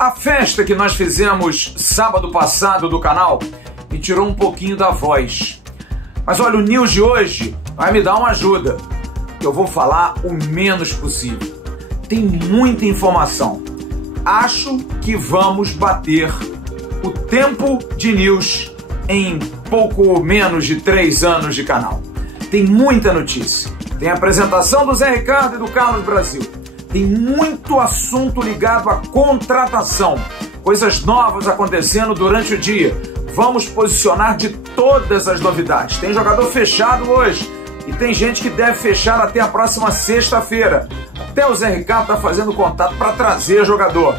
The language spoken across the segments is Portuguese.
A festa que nós fizemos sábado passado do canal me tirou um pouquinho da voz. Mas olha, o news de hoje vai me dar uma ajuda. Eu vou falar o menos possível. Tem muita informação. Acho que vamos bater o tempo de news em pouco menos de 3 anos de canal. Tem muita notícia. Tem a apresentação do Zé Ricardo e do Carlos Brasil. Tem muito assunto ligado à contratação. Coisas novas acontecendo durante o dia. Vamos posicionar de todas as novidades. Tem jogador fechado hoje. E tem gente que deve fechar até a próxima sexta-feira. Até o Zé Ricardo está fazendo contato para trazer jogador.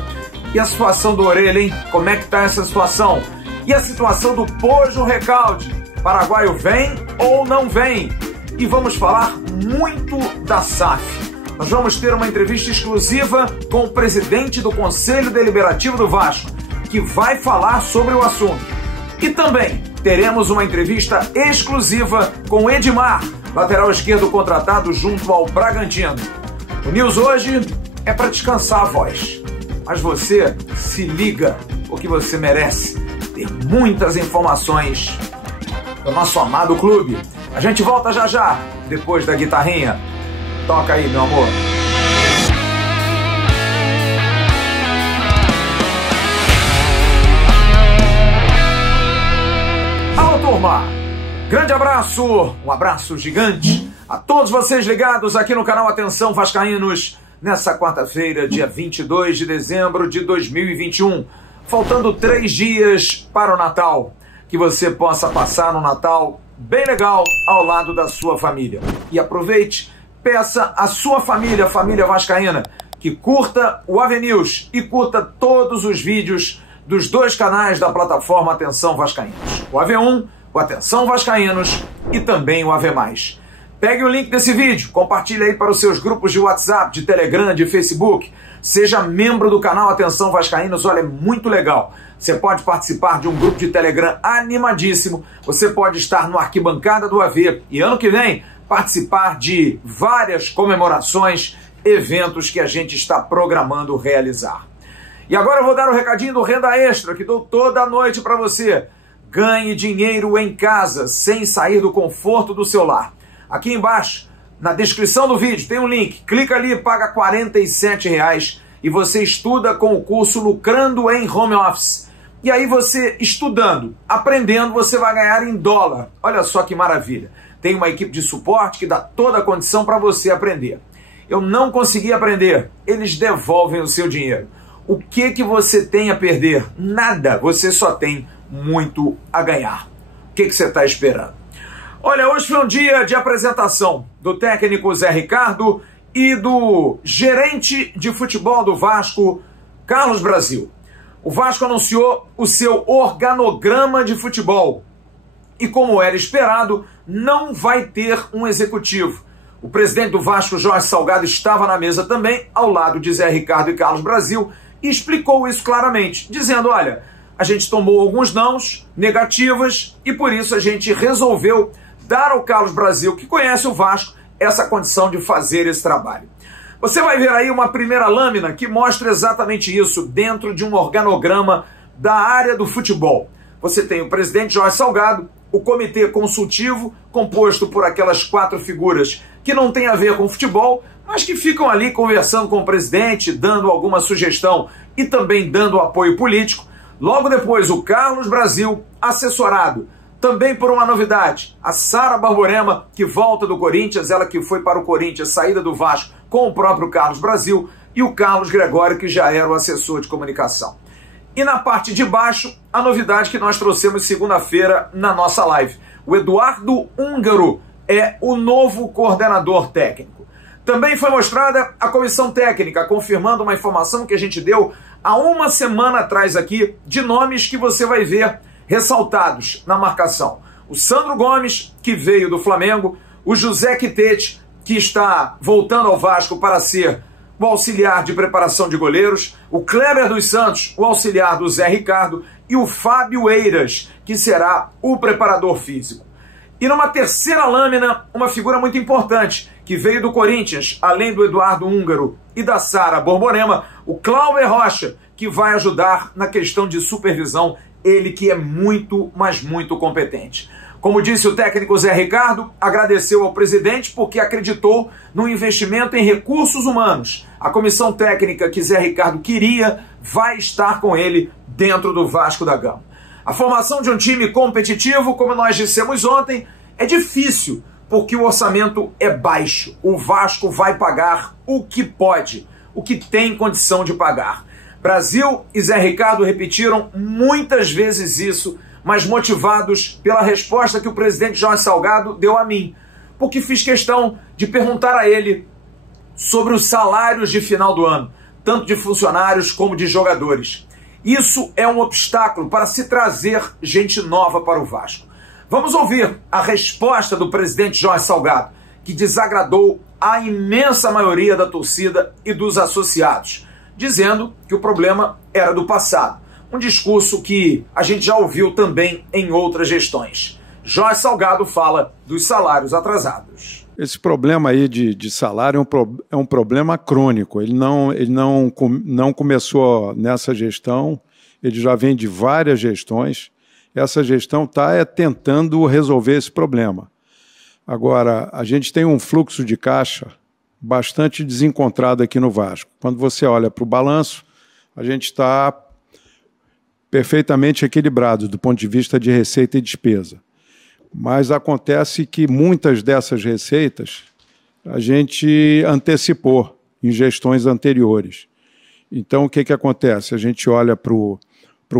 E a situação do Orelha, hein? Como é que está essa situação? E a situação do Pojo Recalde? Paraguaio vem ou não vem? E vamos falar muito da SAF. Nós vamos ter uma entrevista exclusiva com o presidente do Conselho Deliberativo do Vasco, que vai falar sobre o assunto. E também teremos uma entrevista exclusiva com Edmar, lateral esquerdo contratado junto ao Bragantino. O news hoje é para descansar a voz. Mas você se liga, porque você merece. Tem muitas informações do nosso amado clube. A gente volta já já, depois da guitarrinha. Toca aí, meu amor. Alô, turma! Grande abraço, um abraço gigante a todos vocês ligados aqui no canal Atenção Vascaínos, nessa quarta-feira, dia 22 de dezembro de 2021. Faltando 3 dias para o Natal. Que você possa passar um Natal bem legal ao lado da sua família. E aproveite, peça à sua família, a família vascaína, que curta o AV News e curta todos os vídeos dos 2 canais da plataforma Atenção Vascaínos. O AV1, o Atenção Vascaínos e também o AV+. Pegue o link desse vídeo, compartilhe aí para os seus grupos de WhatsApp, de Telegram, de Facebook. Seja membro do canal Atenção Vascaínos, olha, é muito legal. Você pode participar de um grupo de Telegram animadíssimo. Você pode estar no Arquibancada do AV e ano que vem participar de várias comemorações, eventos que a gente está programando realizar. E agora eu vou dar o recadinho do Renda Extra, que dou toda noite para você. Ganhe dinheiro em casa, sem sair do conforto do seu lar. Aqui embaixo, na descrição do vídeo, tem um link. Clica ali, paga R$ 47,00 e você estuda com o curso Lucrando em Home Office. E aí você, estudando, aprendendo, você vai ganhar em dólar. Olha só que maravilha. Tem uma equipe de suporte que dá toda a condição para você aprender. Eu não consegui aprender. Eles devolvem o seu dinheiro. O que você tem a perder? Nada. Você só tem muito a ganhar. O que você está esperando? Olha, hoje foi um dia de apresentação do técnico Zé Ricardo e do gerente de futebol do Vasco, Carlos Brasil. O Vasco anunciou o seu organograma de futebol. E como era esperado, não vai ter um executivo. O presidente do Vasco, Jorge Salgado, estava na mesa também, ao lado de Zé Ricardo e Carlos Brasil, e explicou isso claramente, dizendo, olha, a gente tomou alguns nãos, negativas, e por isso a gente resolveu dar ao Carlos Brasil, que conhece o Vasco, essa condição de fazer esse trabalho. Você vai ver aí uma primeira lâmina que mostra exatamente isso, dentro de um organograma da área do futebol. Você tem o presidente Jorge Salgado, o comitê consultivo, composto por aquelas 4 figuras que não tem a ver com futebol, mas que ficam ali conversando com o presidente, dando alguma sugestão e também dando apoio político. Logo depois, o Carlos Brasil, assessorado também por uma novidade, a Sara Barborema, que volta do Corinthians, ela que foi para o Corinthians, saída do Vasco com o próprio Carlos Brasil, e o Carlos Gregório, que já era o assessor de comunicação. E na parte de baixo, a novidade que nós trouxemos segunda-feira na nossa live. O Eduardo Húngaro é o novo coordenador técnico. Também foi mostrada a comissão técnica, confirmando uma informação que a gente deu há uma semana atrás aqui, de nomes que você vai ver ressaltados na marcação. O Sandro Gomes, que veio do Flamengo, o José Quitete, que está voltando ao Vasco para ser o auxiliar de preparação de goleiros, o Kleber dos Santos, o auxiliar do Zé Ricardo, e o Fábio Eiras, que será o preparador físico. E numa terceira lâmina, uma figura muito importante, que que veio do Corinthians, além do Eduardo Húngaro e da Sara Borborema, o Cláudio Rocha, que vai ajudar na questão de supervisão, ele que é muito, mas muito competente. Como disse o técnico Zé Ricardo, agradeceu ao presidente porque acreditou no investimento em recursos humanos. A comissão técnica que Zé Ricardo queria vai estar com ele dentro do Vasco da Gama. A formação de um time competitivo, como nós dissemos ontem, é difícil porque o orçamento é baixo. O Vasco vai pagar o que pode, o que tem condição de pagar. Brasil e Zé Ricardo repetiram muitas vezes isso, mas motivados pela resposta que o presidente Jorge Salgado deu a mim, porque fiz questão de perguntar a ele sobre os salários de final do ano, tanto de funcionários como de jogadores. Isso é um obstáculo para se trazer gente nova para o Vasco. Vamos ouvir a resposta do presidente Jorge Salgado, que desagradou a imensa maioria da torcida e dos associados, dizendo que o problema era do passado. Um discurso que a gente já ouviu também em outras gestões. Jorge Salgado fala dos salários atrasados. Esse problema aí de salário é um problema crônico. Ele não começou nessa gestão, ele já vem de várias gestões. Essa gestão está tentando resolver esse problema. Agora, a gente tem um fluxo de caixa bastante desencontrado aqui no Vasco. Quando você olha para o balanço, a gente está perfeitamente equilibrado do ponto de vista de receita e despesa. Mas acontece que muitas dessas receitas a gente antecipou em gestões anteriores. Então, o que acontece? A gente olha para o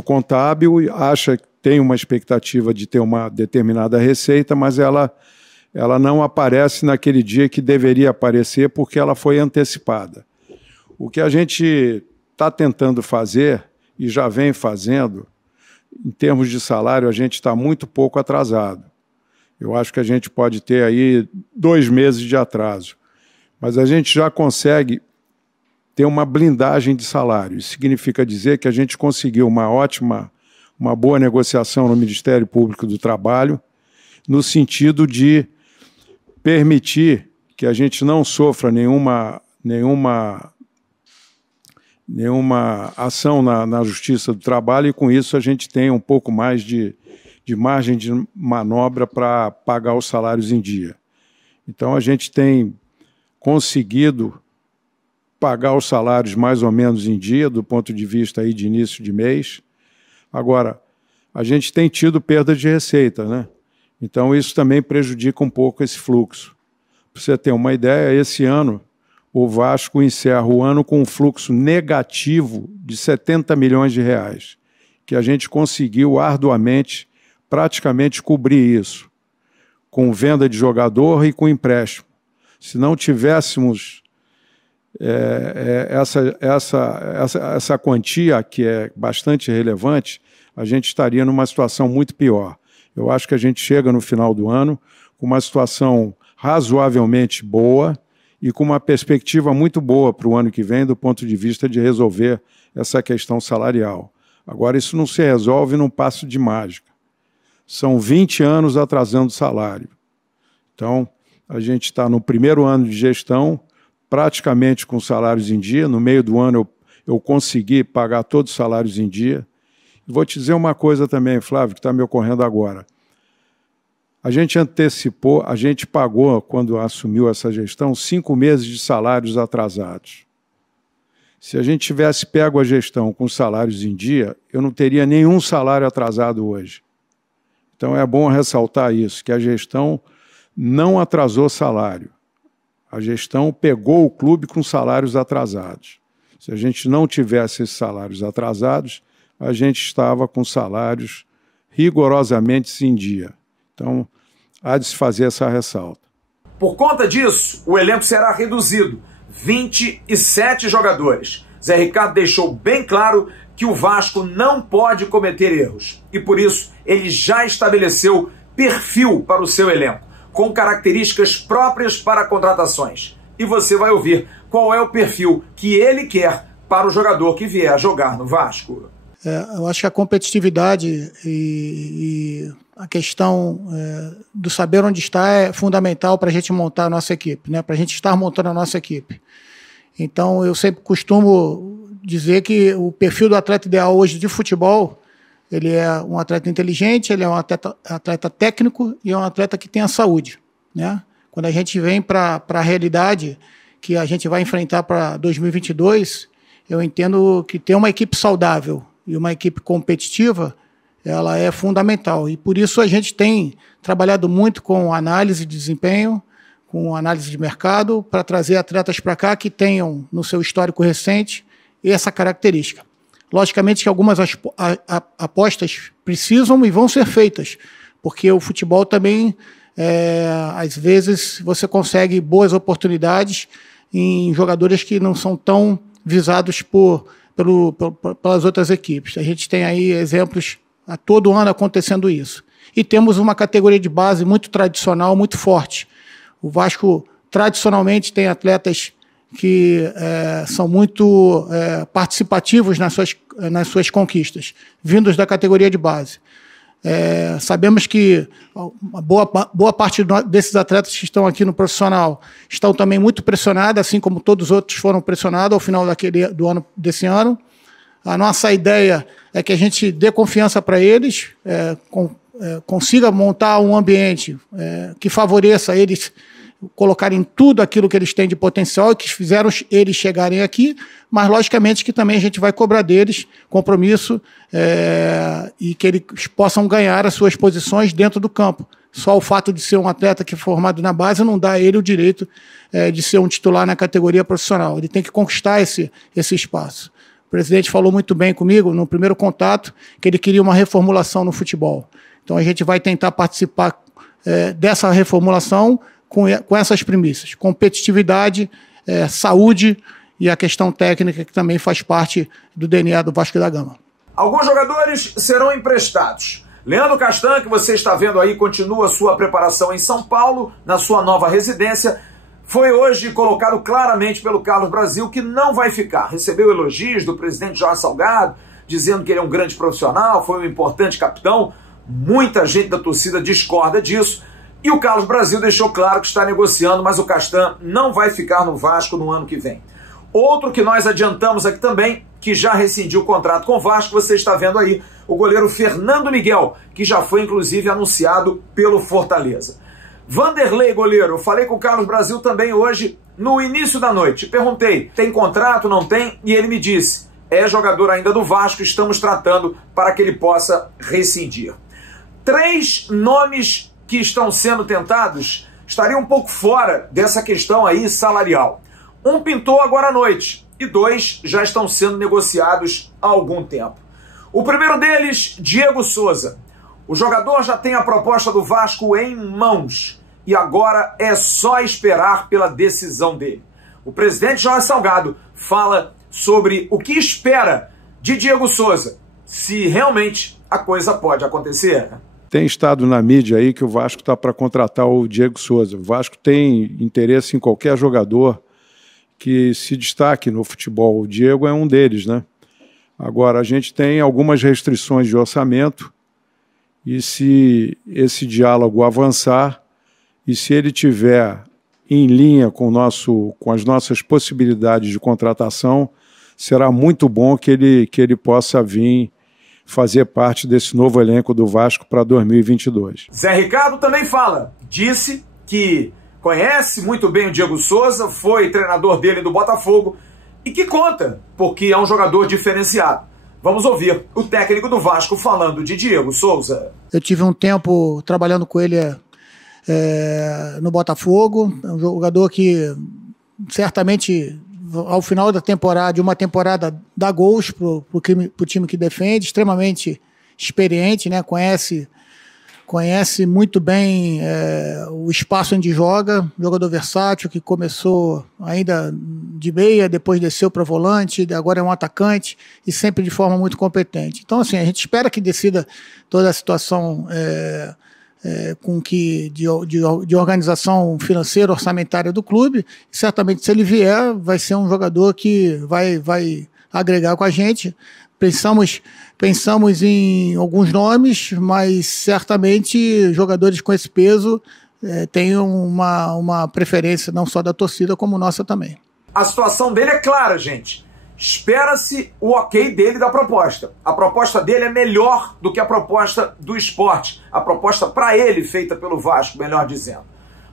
contábil e acha que tem uma expectativa de ter uma determinada receita, mas ela não aparece naquele dia que deveria aparecer porque ela foi antecipada. O que a gente está tentando fazer e já vem fazendo, em termos de salário, a gente está muito pouco atrasado. Eu acho que a gente pode ter aí 2 meses de atraso. Mas a gente já consegue ter uma blindagem de salário. Isso significa dizer que a gente conseguiu uma boa negociação no Ministério Público do Trabalho, no sentido de permitir que a gente não sofra nenhuma ação na Justiça do Trabalho e, com isso, a gente tem um pouco mais de margem de manobra para pagar os salários em dia. Então, a gente tem conseguido pagar os salários mais ou menos em dia, do ponto de vista aí de início de mês. Agora, a gente tem tido perda de receita, né? Então, isso também prejudica um pouco esse fluxo. Para você ter uma ideia, esse ano, o Vasco encerra o ano com um fluxo negativo de 70 milhões de reais, que a gente conseguiu arduamente, praticamente cobrir isso, com venda de jogador e com empréstimo. Se não tivéssemos essa quantia, que é bastante relevante, a gente estaria numa situação muito pior. Eu acho que a gente chega no final do ano com uma situação razoavelmente boa e com uma perspectiva muito boa para o ano que vem do ponto de vista de resolver essa questão salarial. Agora, isso não se resolve num passo de mágica. São 20 anos atrasando salário. Então, a gente está no primeiro ano de gestão, praticamente com salários em dia. No meio do ano eu consegui pagar todos os salários em dia. Vou te dizer uma coisa também, Flávio, que está me ocorrendo agora. A gente antecipou, a gente pagou, quando assumiu essa gestão, 5 meses de salários atrasados. Se a gente tivesse pego a gestão com salários em dia, eu não teria nenhum salário atrasado hoje. Então é bom ressaltar isso, que a gestão não atrasou salário. A gestão pegou o clube com salários atrasados. Se a gente não tivesse esses salários atrasados, a gente estava com salários rigorosamente em dia. Então, há de se fazer essa ressalta. Por conta disso, o elenco será reduzido, 27 jogadores. Zé Ricardo deixou bem claro que o Vasco não pode cometer erros. E por isso, ele já estabeleceu perfil para o seu elenco, com características próprias para contratações. E você vai ouvir qual é o perfil que ele quer para o jogador que vier jogar no Vasco. Eu acho que a competitividade e a questão do saber onde está é fundamental para a gente montar a nossa equipe, né? Para a gente estar montando a nossa equipe. Então, eu sempre costumo dizer que o perfil do atleta ideal hoje de futebol, ele é um atleta inteligente, ele é um atleta técnico e é um atleta que tem a saúde, né? Quando a gente vem para a realidade que a gente vai enfrentar para 2022, eu entendo que ter uma equipe saudável e uma equipe competitiva, ela é fundamental. E por isso a gente tem trabalhado muito com análise de desempenho, com análise de mercado, para trazer atletas para cá que tenham no seu histórico recente essa característica. Logicamente que algumas apostas precisam e vão ser feitas, porque o futebol também, às vezes, você consegue boas oportunidades em jogadores que não são tão visados pelas outras equipes. A gente tem aí exemplos a todo ano acontecendo isso. E temos uma categoria de base muito tradicional, muito forte. O Vasco, tradicionalmente, tem atletas que são muito participativos nas suas conquistas, vindos da categoria de base. Sabemos que uma boa parte desses atletas que estão aqui no profissional estão também muito pressionados, assim como todos os outros foram pressionados ao final desse ano. A nossa ideia é que a gente dê confiança para eles, consiga montar um ambiente que favoreça eles colocarem tudo aquilo que eles têm de potencial e que fizeram eles chegarem aqui, mas logicamente que também a gente vai cobrar deles compromisso e que eles possam ganhar as suas posições dentro do campo. Só o fato de ser um atleta que é formado na base não dá a ele o direito de ser um titular na categoria profissional. Ele tem que conquistar esse espaço. O presidente falou muito bem comigo no primeiro contato que ele queria uma reformulação no futebol. Então a gente vai tentar participar dessa reformulação com essas premissas: competitividade, saúde e a questão técnica, que também faz parte do DNA do Vasco da Gama. Alguns jogadores serão emprestados. Leandro Castan, que você está vendo aí, continua sua preparação em São Paulo, na sua nova residência. Foi hoje colocado claramente pelo Carlos Brasil que não vai ficar. Recebeu elogios do presidente Jorge Salgado, dizendo que ele é um grande profissional, foi um importante capitão. Muita gente da torcida discorda disso. E o Carlos Brasil deixou claro que está negociando, mas o Castan não vai ficar no Vasco no ano que vem. Outro que nós adiantamos aqui também, que já rescindiu o contrato com o Vasco, você está vendo aí, o goleiro Fernando Miguel, que já foi inclusive anunciado pelo Fortaleza. Vanderlei, goleiro, eu falei com o Carlos Brasil também hoje, no início da noite. Perguntei, tem contrato, não tem? E ele me disse, é jogador ainda do Vasco, estamos tratando para que ele possa rescindir. 3 nomes que estão sendo tentados estariam um pouco fora dessa questão aí salarial. Um pintou agora à noite e 2 já estão sendo negociados há algum tempo. O primeiro deles, Diego Souza. O jogador já tem a proposta do Vasco em mãos e agora é só esperar pela decisão dele. O presidente Jorge Salgado fala sobre o que espera de Diego Souza, se realmente a coisa pode acontecer. Tem estado na mídia aí que o Vasco está para contratar o Diego Souza. O Vasco tem interesse em qualquer jogador que se destaque no futebol. O Diego é um deles, né? Agora, a gente tem algumas restrições de orçamento e se esse diálogo avançar e se ele tiver em linha com as nossas possibilidades de contratação, será muito bom que ele possa vir fazer parte desse novo elenco do Vasco para 2022. Zé Ricardo também fala, disse que conhece muito bem o Diego Souza, foi treinador dele do Botafogo e que conta, porque é um jogador diferenciado. Vamos ouvir o técnico do Vasco falando de Diego Souza. Eu tive um tempo trabalhando com ele no Botafogo, é um jogador que certamente ao final da temporada, de uma temporada, dá gols pro time que defende, extremamente experiente, né? Conhece muito bem o espaço onde joga, jogador versátil que começou ainda de meia, depois desceu para volante, agora é um atacante e sempre de forma muito competente. Então, assim, a gente espera que decida toda a situação de organização financeira, orçamentária do clube. E certamente, se ele vier, vai ser um jogador que vai agregar com a gente Pensamos em alguns nomes, mas certamente jogadores com esse peso têm uma preferência não só da torcida, como nossa também. A situação dele é clara, gente. Espera-se o ok dele da proposta. A proposta dele é melhor do que a proposta do Sport. A proposta para ele, feita pelo Vasco, melhor dizendo.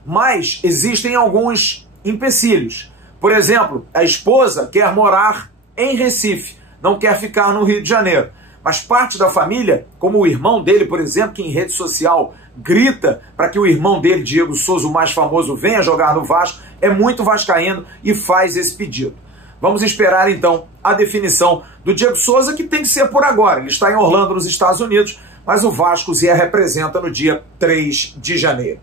Mas existem alguns empecilhos. Por exemplo, a esposa quer morar em Recife, não quer ficar no Rio de Janeiro. Mas parte da família, como o irmão dele, por exemplo, que em rede social grita para que o irmão dele, Diego Souza, o mais famoso, venha jogar no Vasco, é muito vascaíno e faz esse pedido. Vamos esperar, então, a definição do Diego Souza, que tem que ser por agora. Ele está em Orlando, nos Estados Unidos, mas o Vasco se representa no dia 3 de janeiro.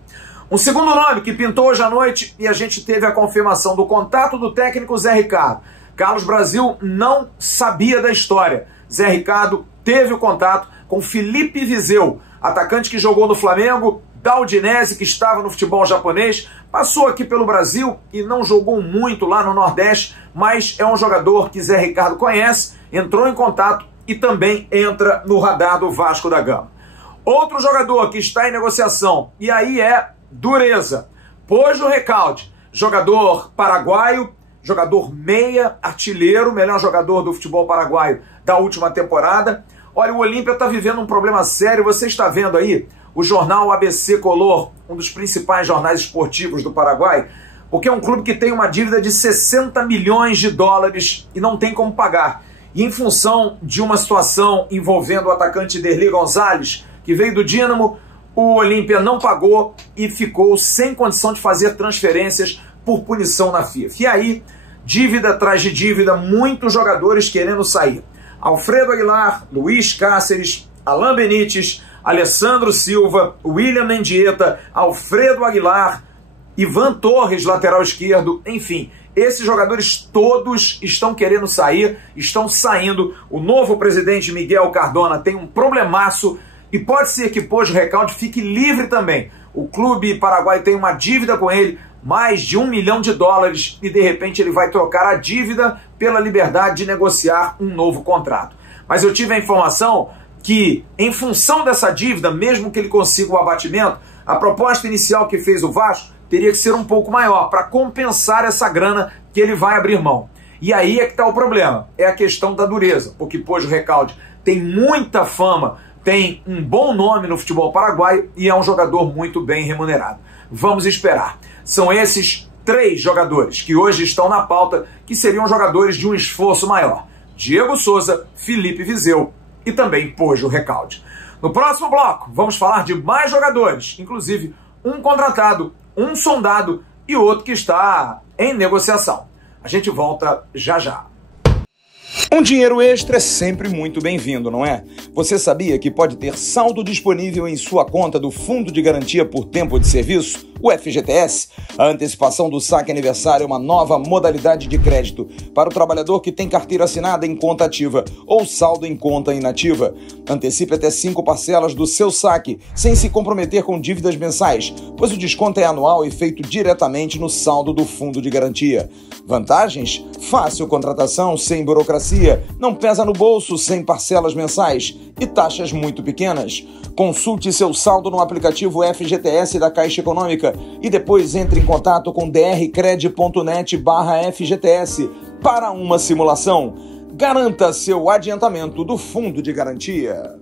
Um segundo nome que pintou hoje à noite e a gente teve a confirmação do contato do técnico Zé Ricardo. Carlos Brasil não sabia da história. Zé Ricardo teve o contato com Felipe Viseu, atacante que jogou no Flamengo, da Udinese, que estava no futebol japonês, passou aqui pelo Brasil e não jogou muito lá no Nordeste, mas é um jogador que Zé Ricardo conhece, entrou em contato e também entra no radar do Vasco da Gama. Outro jogador que está em negociação, e aí é dureza, Pojo Recalde, jogador paraguaio, jogador meia, artilheiro, melhor jogador do futebol paraguaio da última temporada. Olha, o Olímpia está vivendo um problema sério, você está vendo aí o jornal ABC Color, um dos principais jornais esportivos do Paraguai, porque é um clube que tem uma dívida de 60 milhões de dólares e não tem como pagar. E em função de uma situação envolvendo o atacante Derli Gonzalez, que veio do Dínamo, o Olímpia não pagou e ficou sem condição de fazer transferências por punição na FIFA. E aí, dívida atrás de dívida, muitos jogadores querendo sair. Alfredo Aguilar, Luiz Cáceres, Alain Benítez, Alessandro Silva, William Mendieta, Alfredo Aguilar, Ivan Torres, lateral esquerdo, enfim, esses jogadores todos estão querendo sair, estão saindo. O novo presidente Miguel Cardona tem um problemaço e pode ser que Pojo Recalde fique livre também. O clube paraguaio tem uma dívida com ele, mais de $1 milhão, e de repente ele vai trocar a dívida pela liberdade de negociar um novo contrato. Mas eu tive a informação que, em função dessa dívida, mesmo que ele consiga o abatimento, a proposta inicial que fez o Vasco teria que ser um pouco maior, para compensar essa grana que ele vai abrir mão. E aí é que está o problema, é a questão da dureza, porque Pojo Recalde tem muita fama, tem um bom nome no futebol paraguaio e é um jogador muito bem remunerado. Vamos esperar. São esses 3 jogadores que hoje estão na pauta, que seriam jogadores de um esforço maior. Diego Souza, Felipe Viseu e também Pojo Recalde. No próximo bloco, vamos falar de mais jogadores, inclusive um contratado, um sondado e outro que está em negociação. A gente volta já já. Um dinheiro extra é sempre muito bem-vindo, não é? Você sabia que pode ter saldo disponível em sua conta do Fundo de Garantia por Tempo de Serviço, o FGTS? A antecipação do saque aniversário é uma nova modalidade de crédito para o trabalhador que tem carteira assinada em conta ativa ou saldo em conta inativa. Antecipe até 5 parcelas do seu saque, sem se comprometer com dívidas mensais, pois o desconto é anual e feito diretamente no saldo do Fundo de Garantia. Vantagens? Fácil contratação, sem burocracia, não pesa no bolso, sem parcelas mensais e taxas muito pequenas. Consulte seu saldo no aplicativo FGTS da Caixa Econômica e depois entre em contato com drcred.net/FGTS para uma simulação. Garanta seu adiantamento do Fundo de Garantia.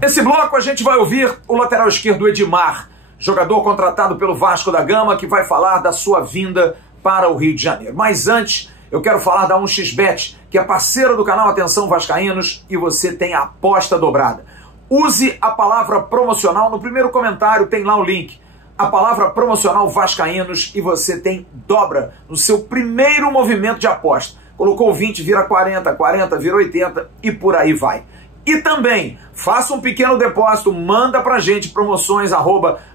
Nesse bloco a gente vai ouvir o lateral esquerdo Edmar, jogador contratado pelo Vasco da Gama, que vai falar da sua vinda para o Rio de Janeiro. Mas antes, eu quero falar da 1xBet, que é parceira do canal Atenção Vascaínos, e você tem a aposta dobrada. Use a palavra promocional, no primeiro comentário tem lá o link. A palavra promocional Vascaínos e você tem dobra no seu primeiro movimento de aposta. Colocou 20, vira 40, 40, vira 80 e por aí vai. E também, faça um pequeno depósito, manda pra gente promoções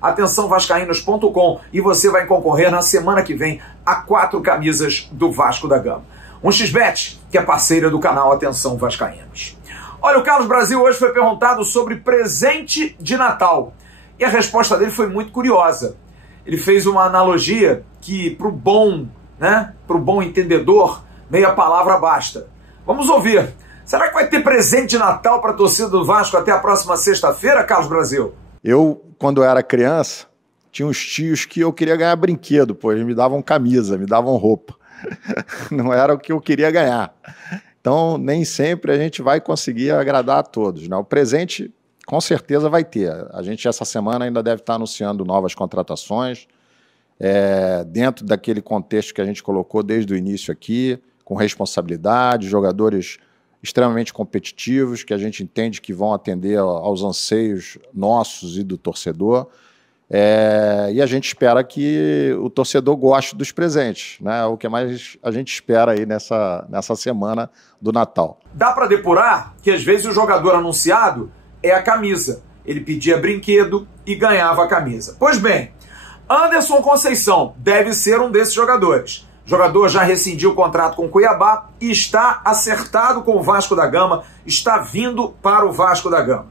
@atençãovascaínos.com e você vai concorrer na semana que vem a 4 camisas do Vasco da Gama. 1xBet, que é parceira do canal Atenção Vascaínos. Olha, o Carlos Brasil hoje foi perguntado sobre presente de Natal e a resposta dele foi muito curiosa. ele fez uma analogia que para o bom, né, para o bom entendedor, meia palavra basta. Vamos ouvir. Será que vai ter presente de Natal para a torcida do Vasco até a próxima sexta-feira, Carlos Brasil? Eu, quando era criança, tinha uns tios que eu queria ganhar brinquedo, pô, eles me davam camisa, me davam roupa. Não era o que eu queria ganhar. Então, nem sempre a gente vai conseguir agradar a todos, né? O presente, com certeza, vai ter. A gente, essa semana, ainda deve estar anunciando novas contratações, dentro daquele contexto que a gente colocou desde o início aqui, com responsabilidade, jogadores extremamente competitivos, que a gente entende que vão atender aos anseios nossos e do torcedor. E a gente espera que o torcedor goste dos presentes, né? O que mais a gente espera aí nessa semana do Natal. Dá para depurar que às vezes o jogador anunciado é a camisa. Ele pedia brinquedo e ganhava a camisa. Pois bem, Anderson Conceição deve ser um desses jogadores. O jogador já rescindiu o contrato com o Cuiabá e está acertado com o Vasco da Gama, está vindo para o Vasco da Gama.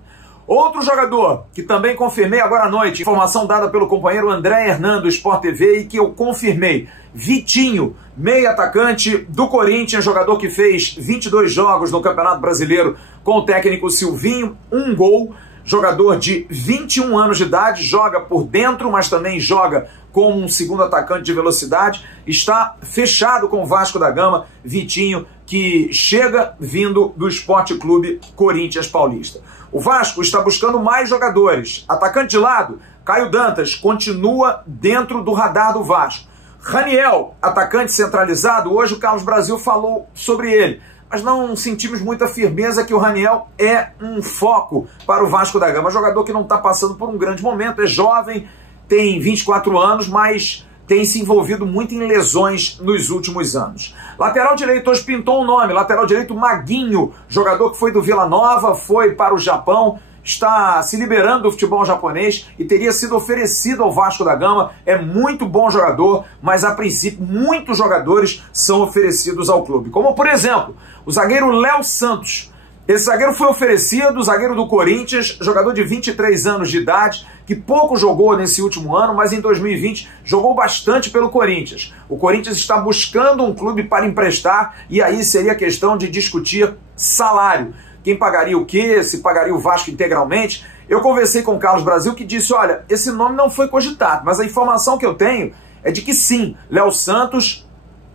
Outro jogador que também confirmei agora à noite, informação dada pelo companheiro André Hernan do Sport TV e que eu confirmei, Vitinho, meio atacante do Corinthians, jogador que fez 22 jogos no Campeonato Brasileiro com o técnico Silvinho, 1 gol, jogador de 21 anos de idade, joga por dentro, mas também joga como um segundo atacante de velocidade, está fechado com o Vasco da Gama, Vitinho, que chega vindo do Sport Clube Corinthians Paulista. O Vasco está buscando mais jogadores. Atacante de lado, Caio Dantas, continua dentro do radar do Vasco. Raniel, atacante centralizado, hoje o Carlos Brasil falou sobre ele, mas não sentimos muita firmeza que o Raniel é um foco para o Vasco da Gama. Jogador que não está passando por um grande momento, é jovem, tem 24 anos, mas tem se envolvido muito em lesões nos últimos anos. Lateral direito, hoje pintou um nome, lateral direito Maguinho, jogador que foi do Vila Nova, foi para o Japão, está se liberando do futebol japonês e teria sido oferecido ao Vasco da Gama. É muito bom jogador, mas a princípio muitos jogadores são oferecidos ao clube. Como por exemplo, o zagueiro Léo Santos. Esse zagueiro foi oferecido, zagueiro do Corinthians, jogador de 23 anos de idade, que pouco jogou nesse último ano, mas em 2020 jogou bastante pelo Corinthians. O Corinthians está buscando um clube para emprestar e aí seria questão de discutir salário. Quem pagaria o quê? Se pagaria o Vasco integralmente? Eu conversei com o Carlos Brasil que disse, olha, esse nome não foi cogitado, mas a informação que eu tenho é de que sim, Léo Santos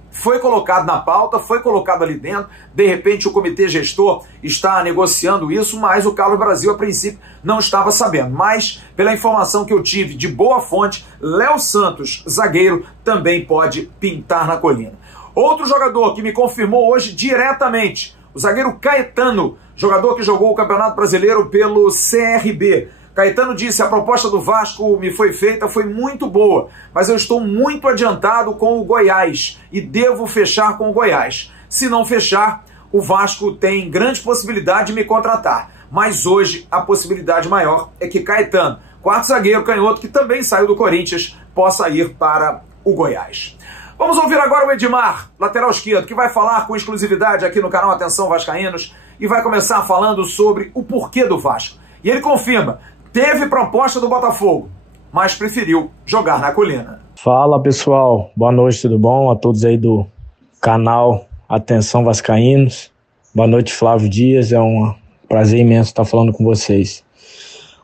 foi colocado na pauta, foi colocado ali dentro, de repente o comitê gestor está negociando isso, mas o Carlos Brasil a princípio não estava sabendo. Mas pela informação que eu tive de boa fonte, Léo Santos, zagueiro, também pode pintar na colina. Outro jogador que me confirmou hoje diretamente, o zagueiro Caetano, jogador que jogou o Campeonato Brasileiro pelo CRB. Caetano disse, a proposta do Vasco me foi feita, foi muito boa, mas eu estou muito adiantado com o Goiás e devo fechar com o Goiás. Se não fechar, o Vasco tem grande possibilidade de me contratar, mas hoje a possibilidade maior é que Caetano, quarto zagueiro canhoto que também saiu do Corinthians, possa ir para o Goiás. Vamos ouvir agora o Edmar, lateral esquerdo, que vai falar com exclusividade aqui no canal Atenção Vascaínos e vai começar falando sobre o porquê do Vasco. E ele confirma, teve proposta do Botafogo, mas preferiu jogar na colina. Fala pessoal, boa noite, tudo bom? A todos aí do canal Atenção Vascaínos. Boa noite, Flávio Dias, é um prazer imenso estar falando com vocês.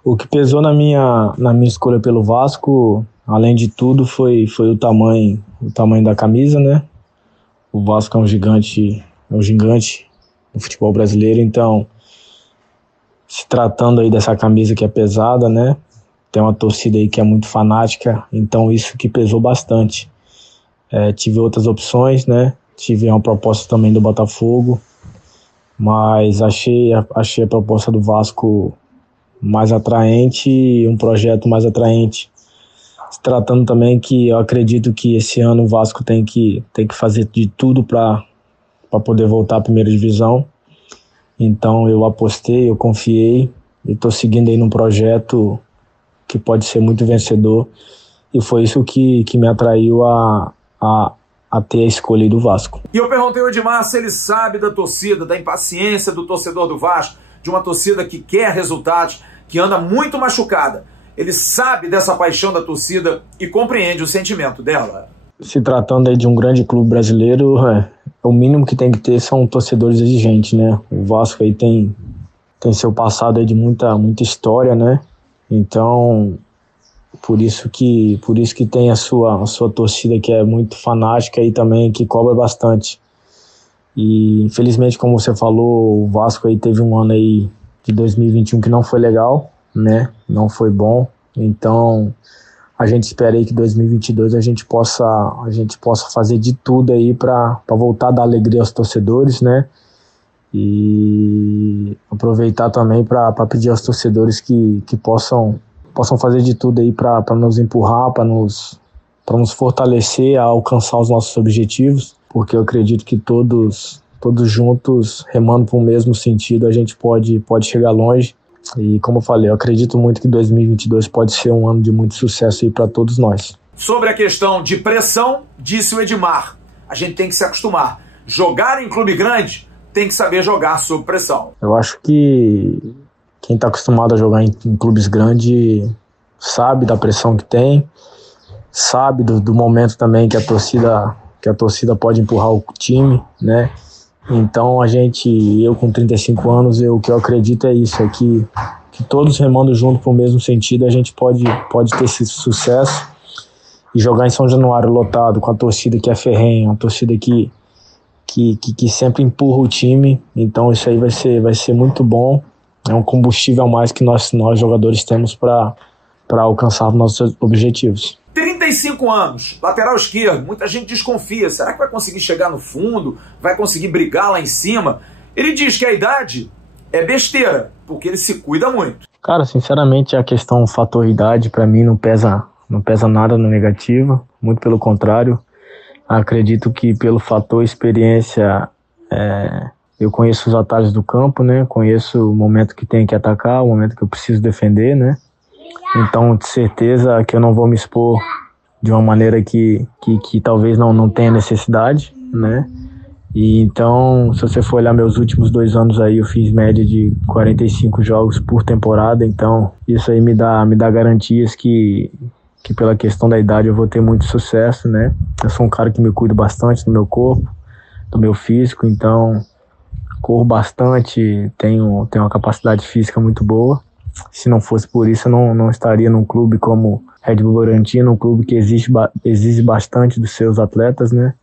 O que pesou na minha escolha pelo Vasco, além de tudo, foi o tamanho da camisa, né? O Vasco é um gigante no futebol brasileiro, então, se tratando aí dessa camisa que é pesada, né? Tem uma torcida aí que é muito fanática, então isso que pesou bastante. Tive outras opções, né? Tive uma proposta também do Botafogo, mas achei a proposta do Vasco mais atraente, um projeto mais atraente. Se tratando também que eu acredito que esse ano o Vasco tem que fazer de tudo para poder voltar à primeira divisão. Então eu apostei, eu confiei e estou seguindo aí num projeto que pode ser muito vencedor. E foi isso que me atraiu a ter a escolha do Vasco. E eu perguntei ao Edmar se ele sabe da torcida, da impaciência do torcedor do Vasco, de uma torcida que quer resultados, que anda muito machucada. ele sabe dessa paixão da torcida e compreende o sentimento dela. Se tratando aí de um grande clube brasileiro, o mínimo que tem que ter são torcedores exigentes, né? O Vasco aí tem seu passado aí de muita história, né? Então, por isso que tem a sua torcida que é muito fanática e também que cobra bastante. E infelizmente, como você falou, o Vasco aí teve um ano aí de 2021 que não foi legal, né? Não foi bom. Então, a gente espera aí que 2022 a gente possa fazer de tudo aí para voltar a dar alegria aos torcedores, né? E aproveitar também para pedir aos torcedores que possam fazer de tudo aí para nos empurrar, para nos fortalecer a alcançar os nossos objetivos, porque eu acredito que todos juntos, remando para o mesmo sentido, a gente pode chegar longe. E como eu falei, eu acredito muito que 2022 pode ser um ano de muito sucesso aí para todos nós. Sobre a questão de pressão, disse o Edmar, a gente tem que se acostumar. Jogar em clube grande tem que saber jogar sob pressão. Eu acho que quem está acostumado a jogar em clubes grandes sabe da pressão que tem, sabe do momento também que a torcida pode empurrar o time, né? Então eu com 35 anos, o que eu acredito é isso, é que todos remando junto para o mesmo sentido, a gente pode ter esse sucesso e jogar em São Januário lotado, com a torcida que é ferrenha, uma torcida que sempre empurra o time. Então isso aí vai ser muito bom, é um combustível a mais que nós jogadores temos para alcançar nossos objetivos. 35 anos, lateral esquerdo, muita gente desconfia, será que vai conseguir chegar no fundo, vai conseguir brigar lá em cima? Ele diz que a idade é besteira, porque ele se cuida muito. Cara, sinceramente a questão fator idade para mim não pesa nada no negativo, muito pelo contrário. Acredito que pelo fator experiência, eu conheço os atalhos do campo, né? Conheço o momento que tem que atacar, o momento que eu preciso defender, né? Então, de certeza que eu não vou me expor de uma maneira que talvez não tenha necessidade, né? E então, se você for olhar meus últimos 2 anos aí, eu fiz média de 45 jogos por temporada, então isso aí me dá garantias que pela questão da idade eu vou ter muito sucesso, né? Eu sou um cara que me cuido bastante do meu corpo, do meu físico, então corro bastante, tenho uma capacidade física muito boa. Se não fosse por isso, eu não estaria num clube como Red Bull Bragantino, um clube que exige bastante dos seus atletas, né,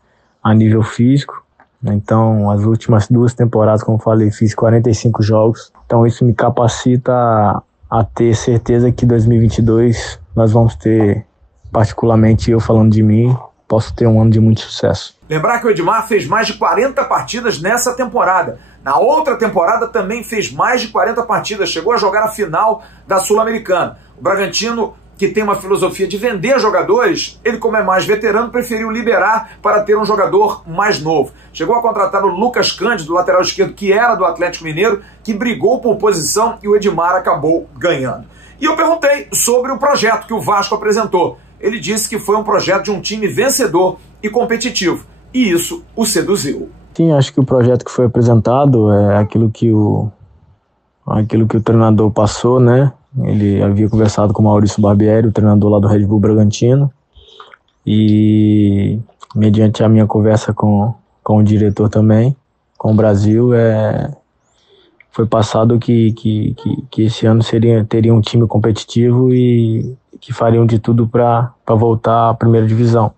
a nível físico. Então, as últimas 2 temporadas, como eu falei, fiz 45 jogos. Então, isso me capacita a ter certeza que 2022 nós vamos ter, particularmente eu falando de mim, posso ter um ano de muito sucesso. Lembrar que o Edmar fez mais de 40 partidas nessa temporada. Na outra temporada também fez mais de 40 partidas, chegou a jogar a final da Sul-Americana. O Bragantino, que tem uma filosofia de vender jogadores, ele, como é mais veterano, preferiu liberar para ter um jogador mais novo. Chegou a contratar o Lucas Cândido, lateral esquerdo, que era do Atlético Mineiro, que brigou por posição e o Edmar acabou ganhando. E eu perguntei sobre o projeto que o Vasco apresentou. Ele disse que foi um projeto de um time vencedor e competitivo, e isso o seduziu. Sim, acho que o projeto que foi apresentado é aquilo que o treinador passou, né? Ele havia conversado com o Maurício Barbieri, o treinador lá do Red Bull Bragantino, e mediante a minha conversa com o diretor também, com o Brasil, foi passado que esse ano teria um time competitivo e que fariam de tudo para voltar à primeira divisão.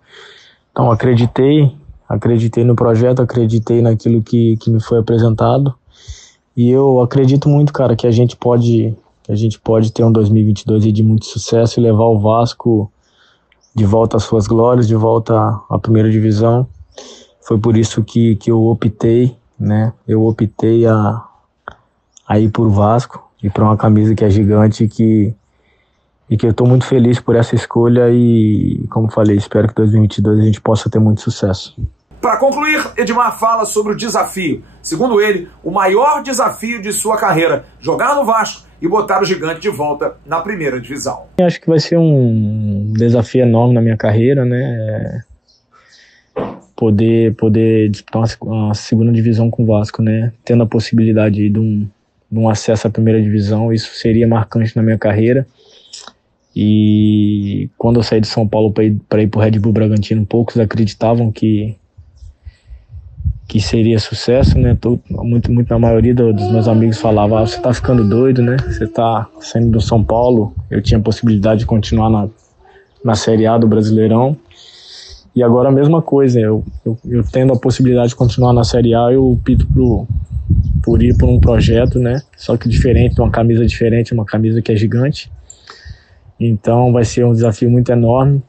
Então acreditei no projeto, acreditei naquilo que me foi apresentado, e eu acredito muito, cara, que a gente pode ter um 2022 de muito sucesso e levar o Vasco de volta às suas glórias, de volta à primeira divisão. Foi por isso que eu optei, né? Eu optei a ir por Vasco e para uma camisa que é gigante e que eu estou muito feliz por essa escolha e, como falei, espero que 2022 a gente possa ter muito sucesso. Para concluir, Edmar fala sobre o desafio. Segundo ele, o maior desafio de sua carreira, jogar no Vasco e botar o gigante de volta na primeira divisão. Eu acho que vai ser um desafio enorme na minha carreira, né? Poder disputar uma segunda divisão com o Vasco, né? Tendo a possibilidade de um acesso à primeira divisão, isso seria marcante na minha carreira. E quando eu saí de São Paulo para ir para o Red Bull Bragantino, poucos acreditavam que seria sucesso, né? Muito na maioria dos meus amigos falavam: você tá ficando doido, né? Você tá saindo do São Paulo. Eu tinha a possibilidade de continuar na Série A do Brasileirão. E agora a mesma coisa, eu tendo a possibilidade de continuar na Série A, eu opto por ir por um projeto, né? Só que diferente, uma camisa diferente, uma camisa que é gigante. Então vai ser um desafio muito enorme.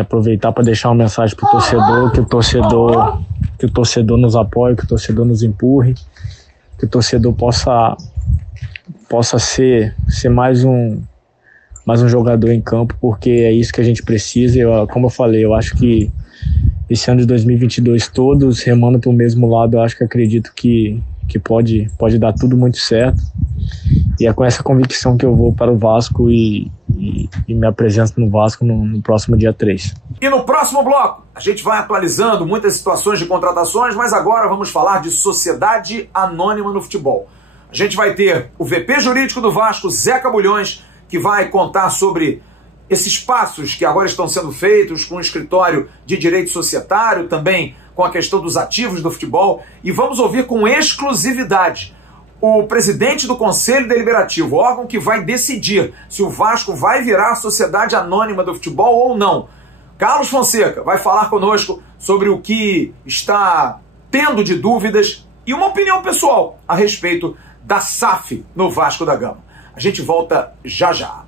Aproveitar para deixar uma mensagem pro torcedor, que o torcedor nos apoie, que o torcedor nos empurre, que o torcedor possa ser mais um jogador em campo, porque é isso que a gente precisa. Como eu falei, eu acho que esse ano de 2022, todos remando para o mesmo lado, eu acho que acredito que pode dar tudo muito certo. E é com essa convicção que eu vou para o Vasco e me apresento no Vasco no próximo dia 3. E no próximo bloco, a gente vai atualizando muitas situações de contratações, mas agora vamos falar de sociedade anônima no futebol. A gente vai ter o VP jurídico do Vasco, Zeca Bulhões, que vai contar sobre esses passos que agora estão sendo feitos com o escritório de direito societário, também com a questão dos ativos do futebol, e vamos ouvir com exclusividade o presidente do Conselho Deliberativo, órgão que vai decidir se o Vasco vai virar sociedade anônima do futebol ou não. Carlos Fonseca vai falar conosco sobre o que está tendo de dúvidas e uma opinião pessoal a respeito da SAF no Vasco da Gama. A gente volta já já.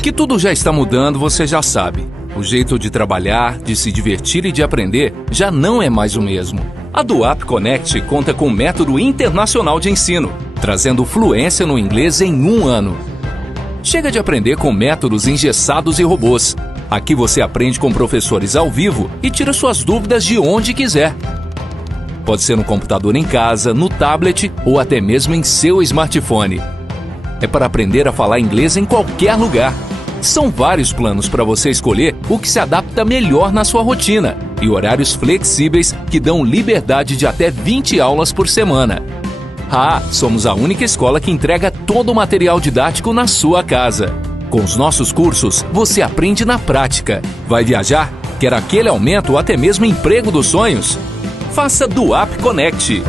Que tudo já está mudando, você já sabe. O jeito de trabalhar, de se divertir e de aprender já não é mais o mesmo. A Duap Connect conta com um método internacional de ensino, trazendo fluência no inglês em 1 ano. Chega de aprender com métodos engessados e robôs. Aqui você aprende com professores ao vivo e tira suas dúvidas de onde quiser. Pode ser no computador em casa, no tablet ou até mesmo em seu smartphone. É para aprender a falar inglês em qualquer lugar. São vários planos para você escolher o que se adapta melhor na sua rotina e horários flexíveis que dão liberdade de até 20 aulas por semana. Somos a única escola que entrega todo o material didático na sua casa. Com os nossos cursos, você aprende na prática. Vai viajar? Quer aquele aumento ou até mesmo emprego dos sonhos? Faça Duap Connect.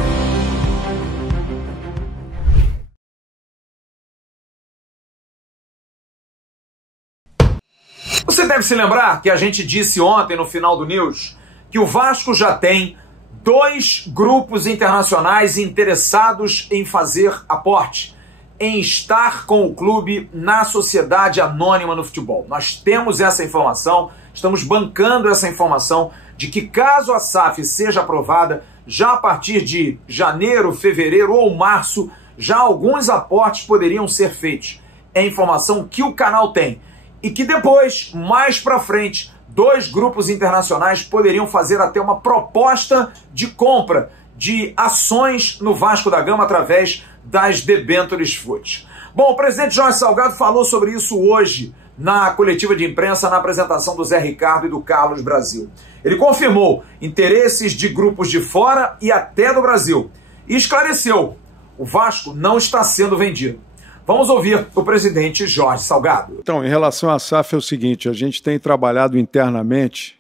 Você deve se lembrar que a gente disse ontem no final do News que o Vasco já tem 2 grupos internacionais interessados em fazer aporte, em estar com o clube na sociedade anônima no futebol. Nós temos essa informação, estamos bancando essa informação de que caso a SAF seja aprovada, já a partir de janeiro, fevereiro ou março, já alguns aportes poderiam ser feitos. É informação que o canal tem. E que depois, mais para frente, 2 grupos internacionais poderiam fazer até uma proposta de compra de ações no Vasco da Gama através das debêntures fúteis. Bom, o presidente Jorge Salgado falou sobre isso hoje na coletiva de imprensa, na apresentação do Zé Ricardo e do Carlos Brasil. Ele confirmou interesses de grupos de fora e até do Brasil. E esclareceu, o Vasco não está sendo vendido. Vamos ouvir o presidente Jorge Salgado. Então, em relação à SAF é o seguinte, a gente tem trabalhado internamente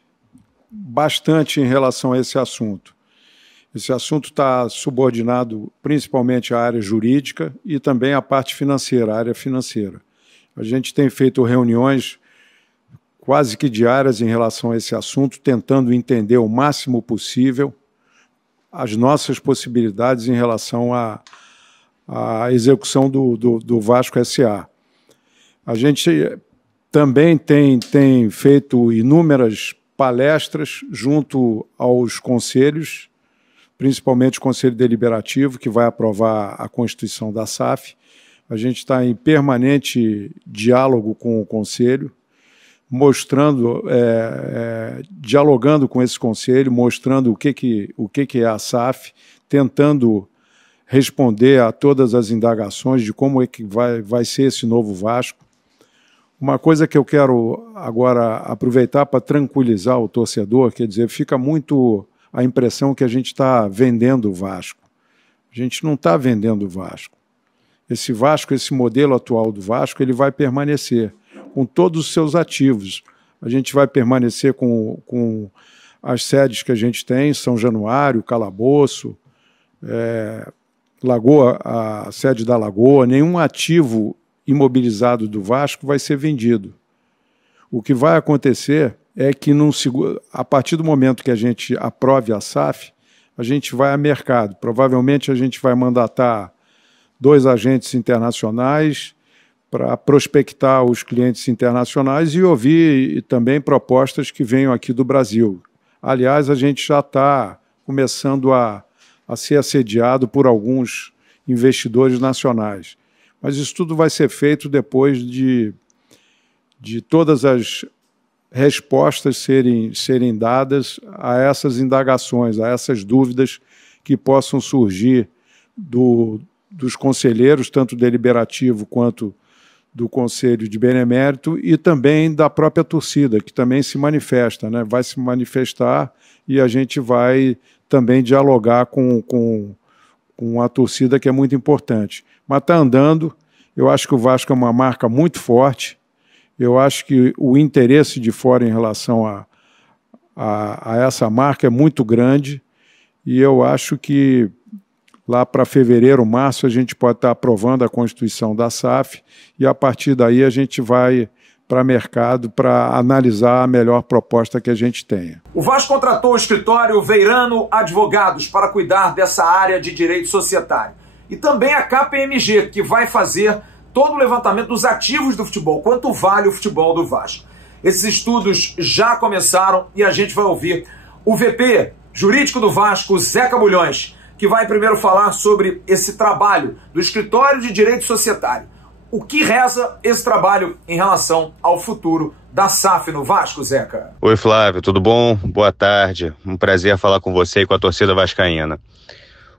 bastante em relação a esse assunto. Esse assunto está subordinado principalmente à área jurídica e também à parte financeira, à área financeira. A gente tem feito reuniões quase que diárias em relação a esse assunto, tentando entender o máximo possível as nossas possibilidades em relação à execução do Vasco S.A. A gente também tem feito inúmeras palestras junto aos conselhos, principalmente o Conselho Deliberativo, que vai aprovar a Constituição da SAF. A gente está em permanente diálogo com o Conselho, mostrando, dialogando com esse Conselho, mostrando o que é a SAF, tentando responder a todas as indagações de como é que vai ser esse novo Vasco. Uma coisa que eu quero agora aproveitar para tranquilizar o torcedor, quer dizer, fica muito a impressão que a gente está vendendo o Vasco. A gente não está vendendo o Vasco. esse Vasco, esse modelo atual do Vasco, ele vai permanecer com todos os seus ativos. A gente vai permanecer com as sedes que a gente tem, São Januário, Calabouço, Lagoa, a sede da Lagoa. Nenhum ativo imobilizado do Vasco vai ser vendido. O que vai acontecer é que, a partir do momento que a gente aprove a SAF, a gente vai a mercado. Provavelmente a gente vai mandatar 2 agentes internacionais para prospectar os clientes internacionais e ouvir também propostas que venham aqui do Brasil. Aliás, a gente já está começando a ser assediado por alguns investidores nacionais. Mas isso tudo vai ser feito depois de todas as respostas serem dadas a essas indagações, a essas dúvidas que possam surgir dos conselheiros, tanto deliberativo quanto do Conselho de Benemérito, e também da própria torcida, que também se manifesta, né? Vai se manifestar e a gente vai também dialogar com a torcida, que é muito importante. Mas está andando. Eu acho que o Vasco é uma marca muito forte. Eu acho que o interesse de fora em relação a essa marca é muito grande, e eu acho que lá para fevereiro, março, a gente pode estar aprovando a Constituição da SAF, e a partir daí a gente vai para mercado para analisar a melhor proposta que a gente tenha. O Vasco contratou o escritório Veirano Advogados para cuidar dessa área de direito societário. E também a KPMG, que vai fazer todo o levantamento dos ativos do futebol, quanto vale o futebol do Vasco. Esses estudos já começaram e a gente vai ouvir o VP jurídico do Vasco, Zeca Bulhões, que vai primeiro falar sobre esse trabalho do escritório de direito societário. O que reza esse trabalho em relação ao futuro da SAF no Vasco, Zeca? Oi, Flávio, tudo bom? Boa tarde. Um prazer falar com você e com a torcida vascaína.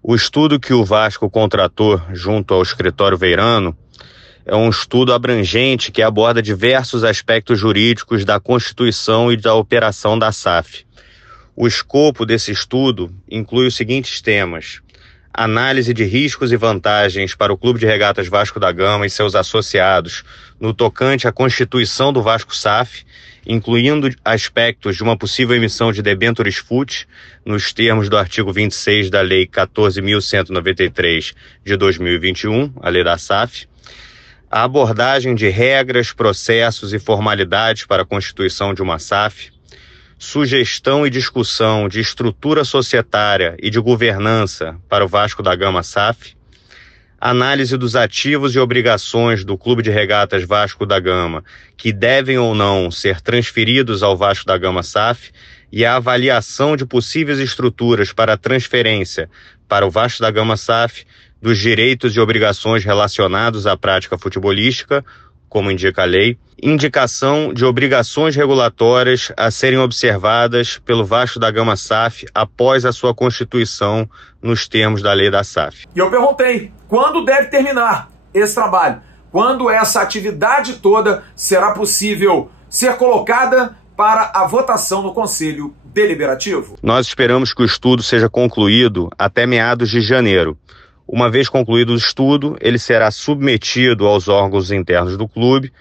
O estudo que o Vasco contratou junto ao escritório Veirano é um estudo abrangente que aborda diversos aspectos jurídicos da Constituição e da operação da SAF. O escopo desse estudo inclui os seguintes temas: análise de riscos e vantagens para o Clube de Regatas Vasco da Gama e seus associados no tocante à constituição do Vasco SAF, incluindo aspectos de uma possível emissão de debêntures FUT, nos termos do artigo 26 da Lei 14.193 de 2021, a Lei da SAF, a abordagem de regras, processos e formalidades para a constituição de uma SAF, sugestão e discussão de estrutura societária e de governança para o Vasco da Gama SAF, análise dos ativos e obrigações do Clube de Regatas Vasco da Gama que devem ou não ser transferidos ao Vasco da Gama SAF e a avaliação de possíveis estruturas para transferência para o Vasco da Gama SAF dos direitos e obrigações relacionados à prática futebolística, como indica a lei, indicação de obrigações regulatórias a serem observadas pelo Vasco da Gama SAF após a sua constituição nos termos da lei da SAF. E eu perguntei, quando deve terminar esse trabalho? Quando essa atividade toda será possível ser colocada para a votação no Conselho Deliberativo? Nós esperamos que o estudo seja concluído até meados de janeiro. Uma vez concluído o estudo, ele será submetido aos órgãos internos do clube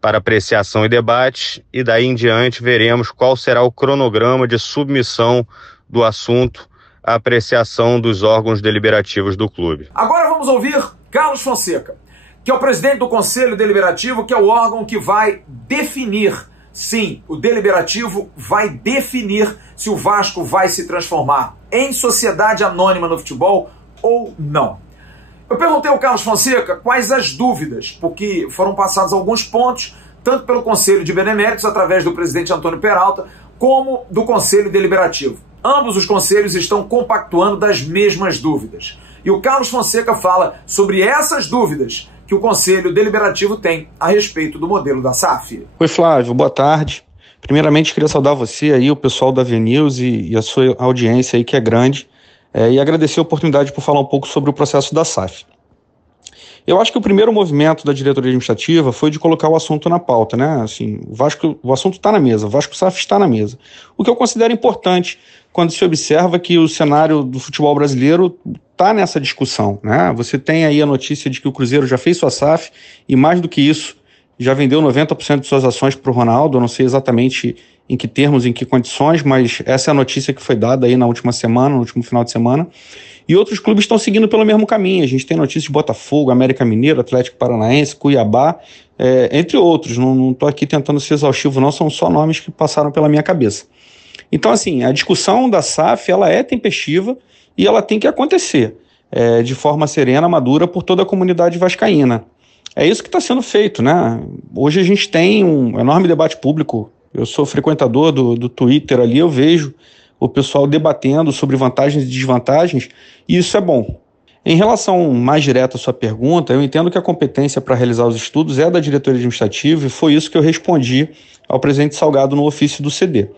para apreciação e debate, e daí em diante veremos qual será o cronograma de submissão do assunto à apreciação dos órgãos deliberativos do clube. Agora vamos ouvir Carlos Fonseca, que é o presidente do Conselho Deliberativo, que é o órgão que vai definir, sim, o Deliberativo vai definir se o Vasco vai se transformar em sociedade anônima no futebol ou não. Eu perguntei ao Carlos Fonseca quais as dúvidas, porque foram passados alguns pontos, tanto pelo Conselho de Beneméritos, através do presidente Antônio Peralta, como do Conselho Deliberativo. Ambos os conselhos estão compactuando das mesmas dúvidas. E o Carlos Fonseca fala sobre essas dúvidas que o Conselho Deliberativo tem a respeito do modelo da SAF. Oi, Flávio, boa tarde. Primeiramente, queria saudar você aí, o pessoal da VNews e a sua audiência aí, que é grande. E agradecer a oportunidade por falar um pouco sobre o processo da SAF. Eu acho que o primeiro movimento da diretoria administrativa foi de colocar o assunto na pauta, né? Assim, o assunto está na mesa, o Vasco SAF está na mesa. O que eu considero importante quando se observa que o cenário do futebol brasileiro está nessa discussão, né? Você tem aí a notícia de que o Cruzeiro já fez sua SAF e, mais do que isso, já vendeu 90% de suas ações para o Ronaldo. Eu não sei exatamente em que termos, em que condições, mas essa é a notícia que foi dada aí na última semana, no último final de semana. E outros clubes estão seguindo pelo mesmo caminho. A gente tem notícias de Botafogo, América Mineiro, Atlético Paranaense, Cuiabá, entre outros. Não estou aqui tentando ser exaustivo, não, são só nomes que passaram pela minha cabeça. Então, assim, a discussão da SAF, ela é tempestiva e ela tem que acontecer de forma serena, madura, por toda a comunidade vascaína. É isso que está sendo feito, né? Hoje a gente tem um enorme debate público. Eu sou frequentador do Twitter ali, eu vejo o pessoal debatendo sobre vantagens e desvantagens, e isso é bom. Em relação mais direta à sua pergunta, eu entendo que a competência para realizar os estudos é da diretoria administrativa, e foi isso que eu respondi ao presidente Salgado no ofício do CD.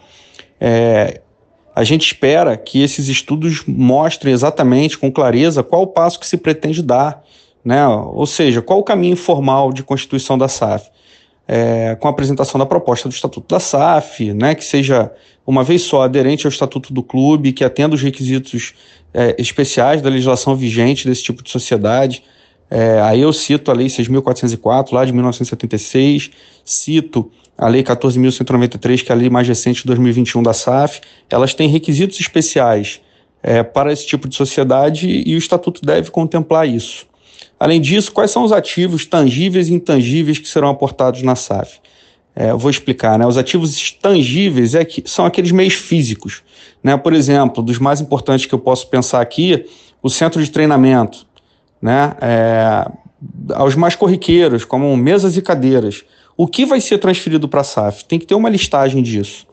A gente espera que esses estudos mostrem exatamente, com clareza, qual o passo que se pretende dar, né? Ou seja, qual o caminho formal de constituição da SAF. Com a apresentação da proposta do Estatuto da SAF, né, que seja uma vez só aderente ao Estatuto do Clube, que atenda os requisitos especiais da legislação vigente desse tipo de sociedade. Aí eu cito a Lei 6.404, lá de 1976, cito a Lei 14.193, que é a lei mais recente de 2021 da SAF. Elas têm requisitos especiais para esse tipo de sociedade e o Estatuto deve contemplar isso. Além disso, quais são os ativos tangíveis e intangíveis que serão aportados na SAF? Eu vou explicar, né? Os ativos tangíveis são aqueles meios físicos, né? Por exemplo, dos mais importantes que eu posso pensar aqui, o centro de treinamento, né? Aos mais corriqueiros, como mesas e cadeiras. O que vai ser transferido para a SAF? Tem que ter uma listagem disso.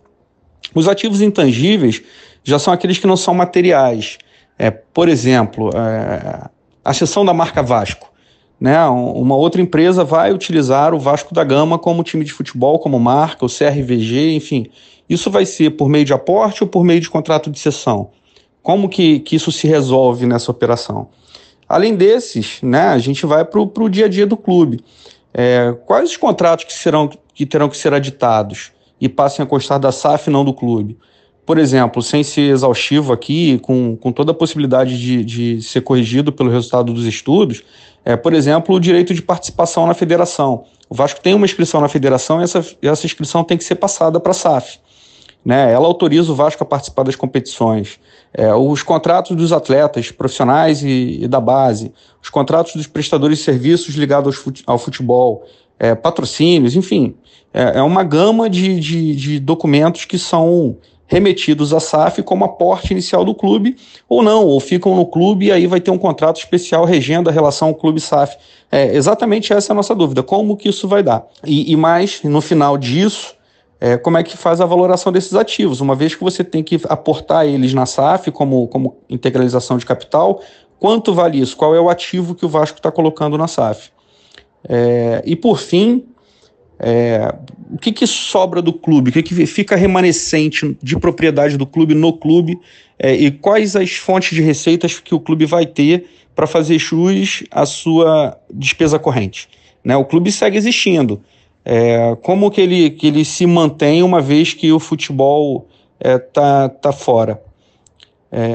Os ativos intangíveis já são aqueles que não são materiais. Por exemplo, a cessão da marca Vasco, né? Uma outra empresa vai utilizar o Vasco da Gama como time de futebol, como marca, o CRVG, enfim. Isso vai ser por meio de aporte ou por meio de contrato de cessão? Como que isso se resolve nessa operação? Além desses, né, a gente vai para o dia a dia do clube. Quais os contratos que terão que ser aditados e passem a constar da SAF e não do clube? Por exemplo, sem ser exaustivo aqui, com toda a possibilidade de ser corrigido pelo resultado dos estudos, por exemplo, o direito de participação na federação. O Vasco tem uma inscrição na federação e essa inscrição tem que ser passada para a SAF. Né? Ela autoriza o Vasco a participar das competições. Os contratos dos atletas profissionais e da base, os contratos dos prestadores de serviços ligados ao futebol, patrocínios, enfim. É uma gama de documentos que são remetidos à SAF como aporte inicial do clube, ou não, ou ficam no clube e aí vai ter um contrato especial regendo a relação clube-SAF. Exatamente essa é a nossa dúvida, como que isso vai dar? E mais, no final disso, como é que faz a valoração desses ativos? Uma vez que você tem que aportar eles na SAF como integralização de capital, quanto vale isso? Qual é o ativo que o Vasco está colocando na SAF? E por fim, o que sobra do clube? O que fica remanescente de propriedade do clube no clube? E quais as fontes de receitas que o clube vai ter para fazer jus à sua despesa corrente? Né? O clube segue existindo. Como que ele se mantém uma vez que o futebol tá fora?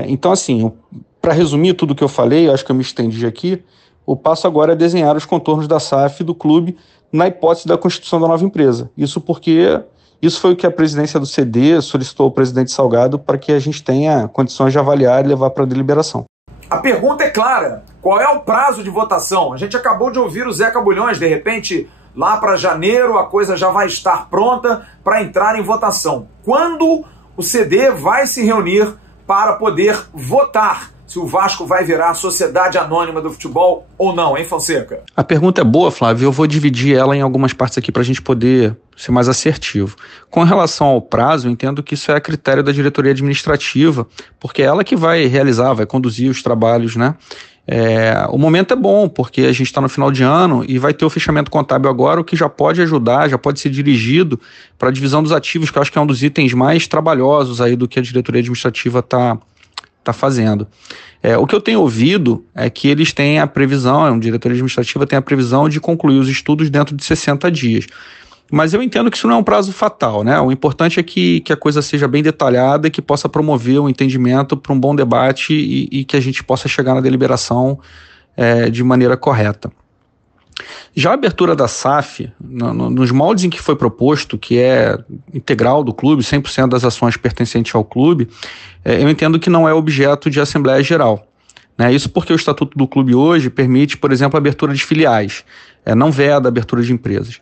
Então, assim, para resumir tudo que eu falei, acho que eu me estendi aqui, o passo agora é desenhar os contornos da SAF do clube na hipótese da constituição da nova empresa. Isso foi o que a presidência do CD solicitou ao presidente Salgado para que a gente tenha condições de avaliar e levar para a deliberação. A pergunta é clara. Qual é o prazo de votação? A gente acabou de ouvir o Zeca Bulhões, de repente, lá para janeiro a coisa já vai estar pronta para entrar em votação. Quando o CD vai se reunir para poder votar se o Vasco vai virar Sociedade Anônima do Futebol ou não, hein, Fonseca? A pergunta é boa, Flávio, eu vou dividir ela em algumas partes aqui para a gente poder ser mais assertivo. Com relação ao prazo, eu entendo que isso é a critério da diretoria administrativa, porque é ela que vai realizar, vai conduzir os trabalhos, né? O momento é bom, porque a gente está no final de ano e vai ter o fechamento contábil agora, o que já pode ajudar, já pode ser dirigido para a divisão dos ativos, que eu acho que é um dos itens mais trabalhosos aí do que a diretoria administrativa está fazendo. O que eu tenho ouvido é que eles têm a previsão, um diretor administrativo tem a previsão de concluir os estudos dentro de 60 dias. Mas eu entendo que isso não é um prazo fatal, né? O importante é que a coisa seja bem detalhada e que possa promover um entendimento para um bom debate e que a gente possa chegar na deliberação de maneira correta. Já a abertura da SAF, nos moldes em que foi proposto, que é integral do clube, 100% das ações pertencentes ao clube, eu entendo que não é objeto de Assembleia Geral. Né? Isso porque o Estatuto do Clube hoje permite, por exemplo, a abertura de filiais, não veda a abertura de empresas.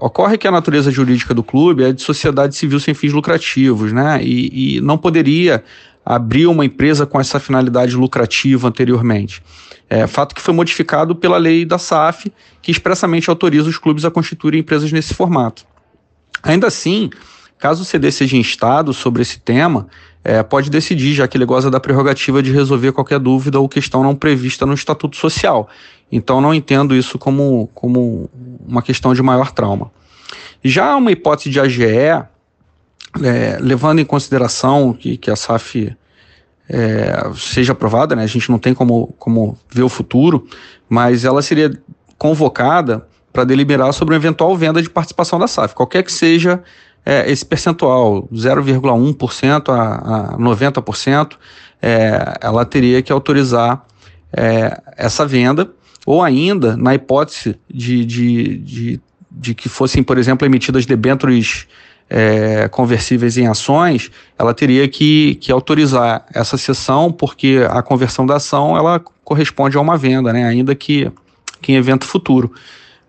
Ocorre que a natureza jurídica do clube é de sociedade civil sem fins lucrativos, né? E não poderia abrir uma empresa com essa finalidade lucrativa anteriormente. Fato que foi modificado pela lei da SAF, que expressamente autoriza os clubes a constituírem empresas nesse formato. Ainda assim, caso o CD seja instado sobre esse tema, pode decidir, já que ele goza da prerrogativa de resolver qualquer dúvida ou questão não prevista no Estatuto Social. Então não entendo isso como uma questão de maior trauma. Já uma hipótese de AGE, levando em consideração que a SAF seja aprovada, né? A gente não tem como ver o futuro, mas ela seria convocada para deliberar sobre uma eventual venda de participação da SAF, qualquer que seja esse percentual, 0,1% a 90%, ela teria que autorizar essa venda, ou ainda, na hipótese de que fossem, por exemplo, emitidas debêntures conversíveis em ações, ela teria que autorizar essa cessão, porque a conversão da ação ela corresponde a uma venda, né? Ainda que em evento futuro.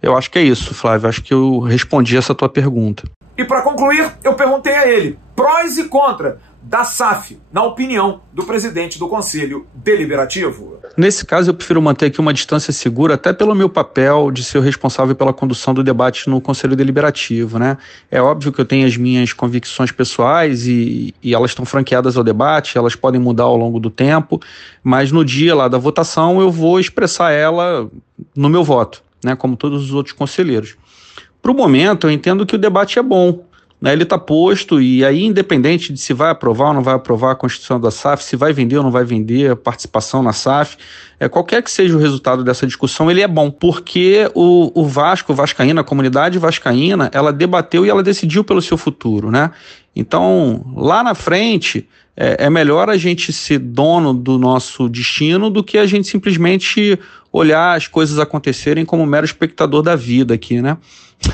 Eu acho que é isso, Flávio. Acho que eu respondi essa tua pergunta. E para concluir, eu perguntei a ele prós e contras da SAF, na opinião do presidente do Conselho Deliberativo. Nesse caso, eu prefiro manter aqui uma distância segura, até pelo meu papel de ser o responsável pela condução do debate no Conselho Deliberativo, né? É óbvio que eu tenho as minhas convicções pessoais e elas estão franqueadas ao debate, elas podem mudar ao longo do tempo, mas no dia lá da votação eu vou expressar ela no meu voto, né? Como todos os outros conselheiros. Para o momento, eu entendo que o debate é bom. Ele está posto e aí, independente de se vai aprovar ou não vai aprovar a Constituição da SAF, se vai vender ou não vai vender a participação na SAF, qualquer que seja o resultado dessa discussão, ele é bom, porque o Vasco, o Vascaína, a comunidade vascaína, ela debateu e ela decidiu pelo seu futuro, né? Então, lá na frente, é melhor a gente ser dono do nosso destino do que a gente simplesmente olhar as coisas acontecerem como mero espectador da vida aqui, né?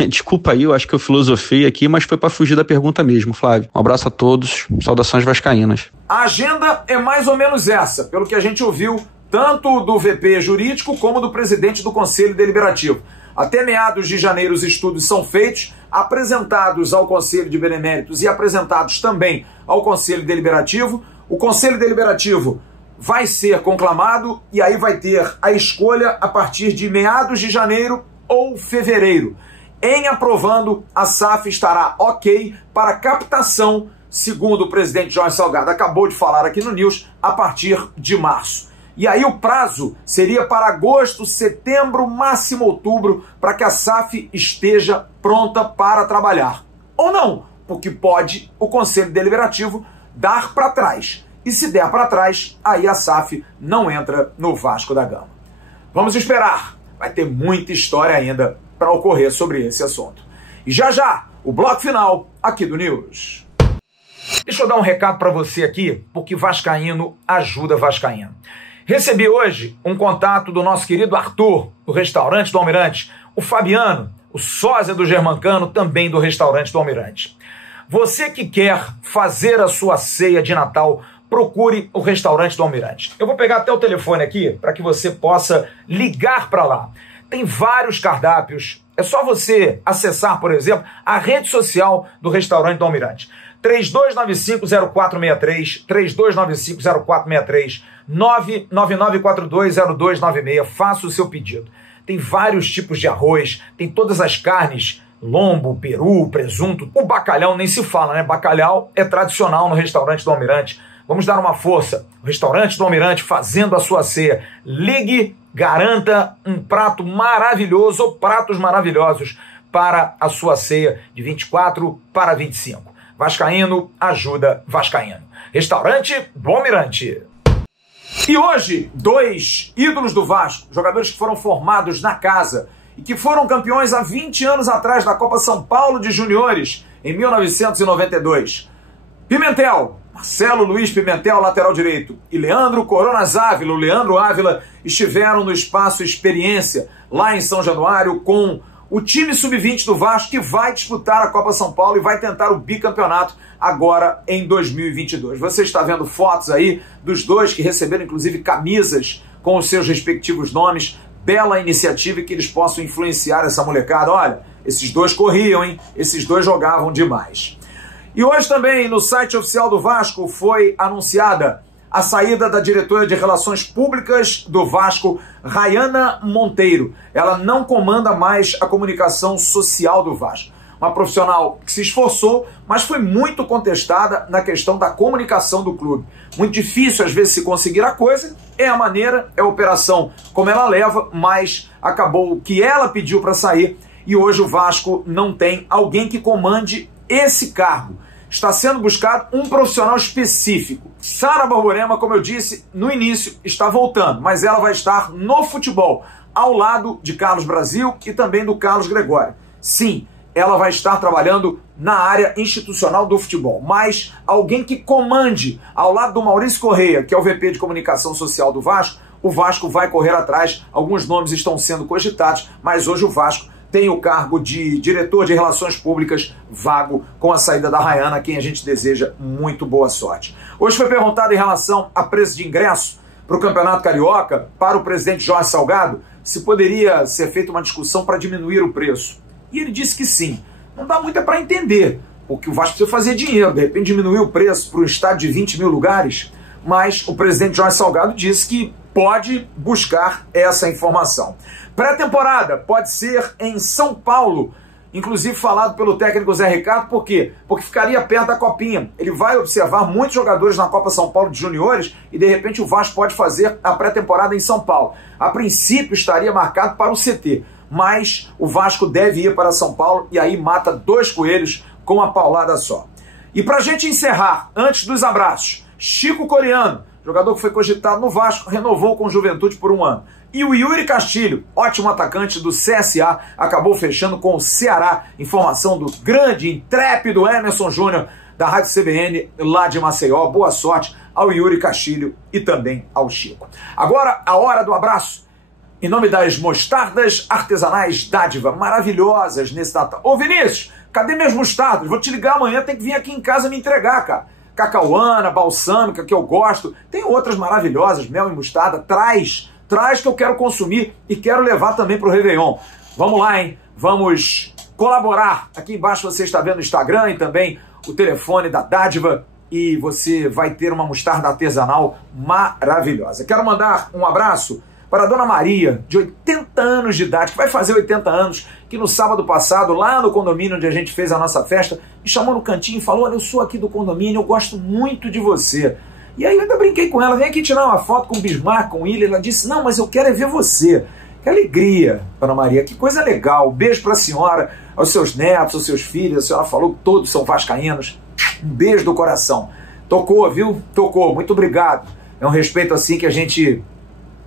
Desculpa aí, eu acho que eu filosofei aqui, mas foi para fugir da pergunta mesmo, Flávio. Um abraço a todos, saudações vascaínas. A agenda é mais ou menos essa, pelo que a gente ouviu, tanto do VP jurídico como do presidente do Conselho Deliberativo. Até meados de janeiro os estudos são feitos, apresentados ao Conselho de Beneméritos e apresentados também ao Conselho Deliberativo. O Conselho Deliberativo vai ser conclamado e aí vai ter a escolha a partir de meados de janeiro ou fevereiro. Em aprovando, a SAF estará ok para captação, segundo o presidente Jorge Salgado acabou de falar aqui no News, a partir de março. E aí o prazo seria para agosto, setembro, máximo outubro, para que a SAF esteja pronta para trabalhar. Ou não, porque pode o Conselho Deliberativo dar para trás. E se der para trás, aí a SAF não entra no Vasco da Gama. Vamos esperar. Vai ter muita história ainda para ocorrer sobre esse assunto. E já, o bloco final aqui do News. Deixa eu dar um recado para você aqui, porque Vascaíno ajuda Vascaíno. Recebi hoje um contato do nosso querido Arthur, do restaurante do Almirante, o Fabiano, o sósia do Germancano, também do restaurante do Almirante. Você que quer fazer a sua ceia de Natal, procure o restaurante do Almirante. Eu vou pegar até o telefone aqui para que você possa ligar para lá. Tem vários cardápios. É só você acessar, por exemplo, a rede social do restaurante do Almirante. 3295-0463, 3295-0463, 999420296. Faça o seu pedido. Tem vários tipos de arroz, tem todas as carnes, lombo, peru, presunto. O bacalhau nem se fala, né? Bacalhau é tradicional no restaurante do Almirante. Vamos dar uma força. O restaurante do Almirante fazendo a sua ceia. Ligue, garanta um prato maravilhoso ou pratos maravilhosos para a sua ceia de 24 para 25. Vascaíno ajuda Vascaíno. Restaurante do Almirante. E hoje, dois ídolos do Vasco, jogadores que foram formados na casa e que foram campeões há 20 anos atrás da Copa São Paulo de Juniores, em 1992. Pimentel, Marcelo Luiz Pimentel, lateral direito, e Leandro Coronas Ávila, o Leandro Ávila, estiveram no Espaço Experiência, lá em São Januário, com o time sub-20 do Vasco, que vai disputar a Copa São Paulo e vai tentar o bicampeonato agora em 2022. Você está vendo fotos aí dos dois que receberam, inclusive, camisas com os seus respectivos nomes. Bela iniciativa e que eles possam influenciar essa molecada. Olha, esses dois corriam, hein? Esses dois jogavam demais. E hoje também, no site oficial do Vasco, foi anunciada a saída da diretora de Relações Públicas do Vasco, Rayana Monteiro. Ela não comanda mais a comunicação social do Vasco. Uma profissional que se esforçou, mas foi muito contestada na questão da comunicação do clube. Muito difícil, às vezes, se conseguir a coisa. É a maneira, é a operação como ela leva, mas acabou que ela pediu para sair e hoje o Vasco não tem alguém que comande esse cargo. Está sendo buscado um profissional específico. Sara Borborema, como eu disse no início, está voltando, mas ela vai estar no futebol, ao lado de Carlos Brasil e também do Carlos Gregório. Sim, ela vai estar trabalhando na área institucional do futebol, mas alguém que comande ao lado do Maurício Correia, que é o VP de Comunicação Social do Vasco, o Vasco vai correr atrás. Alguns nomes estão sendo cogitados, mas hoje o Vasco tem o cargo de diretor de Relações Públicas vago com a saída da Rayana, a quem a gente deseja muito boa sorte. Hoje foi perguntado em relação a preço de ingresso para o Campeonato Carioca, para o presidente Jorge Salgado, se poderia ser feita uma discussão para diminuir o preço. E ele disse que sim. Não dá muito para entender, porque o Vasco precisa fazer dinheiro, de repente diminuir o preço para um estádio de 20 mil lugares, mas o presidente Jorge Salgado disse que pode buscar essa informação. Pré-temporada pode ser em São Paulo, inclusive falado pelo técnico Zé Ricardo. Por quê? Porque ficaria perto da Copinha. Ele vai observar muitos jogadores na Copa São Paulo de Juniores e de repente o Vasco pode fazer a pré-temporada em São Paulo. A princípio estaria marcado para o CT, mas o Vasco deve ir para São Paulo e aí mata dois coelhos com uma paulada só. E para a gente encerrar, antes dos abraços, Chico Coriano, jogador que foi cogitado no Vasco, renovou com Juventude por 1 ano. E o Yuri Castilho, ótimo atacante do CSA, acabou fechando com o Ceará. Informação do grande, intrépido Emerson Júnior, da Rádio CBN, lá de Maceió. Boa sorte ao Yuri Castilho e também ao Chico. Agora, a hora do abraço. Em nome das mostardas artesanais Dádiva, maravilhosas nesse Natal. Ô Vinícius, cadê minhas mostardas? Vou te ligar amanhã, tem que vir aqui em casa me entregar, cara. Cacauana, balsâmica, que eu gosto. Tem outras maravilhosas, mel e mostarda. Traz que eu quero consumir e quero levar também para o Réveillon. Vamos lá, hein? Vamos colaborar. Aqui embaixo você está vendo o Instagram e também o telefone da Dádiva e você vai ter uma mostarda artesanal maravilhosa. Quero mandar um abraço para a Dona Maria, de 80 anos de idade, que vai fazer 80 anos, que no sábado passado, lá no condomínio onde a gente fez a nossa festa, me chamou no cantinho e falou: olha, eu sou aqui do condomínio, eu gosto muito de você. E aí eu ainda brinquei com ela, vem aqui tirar uma foto com o Bismarck, com o Willian. Ela disse: não, mas eu quero é ver você. Que alegria, Dona Maria, que coisa legal. Beijo para a senhora, aos seus netos, aos seus filhos. A senhora falou que todos são vascaínos. Um beijo do coração. Tocou, viu? Tocou. Muito obrigado. É um respeito assim que a gente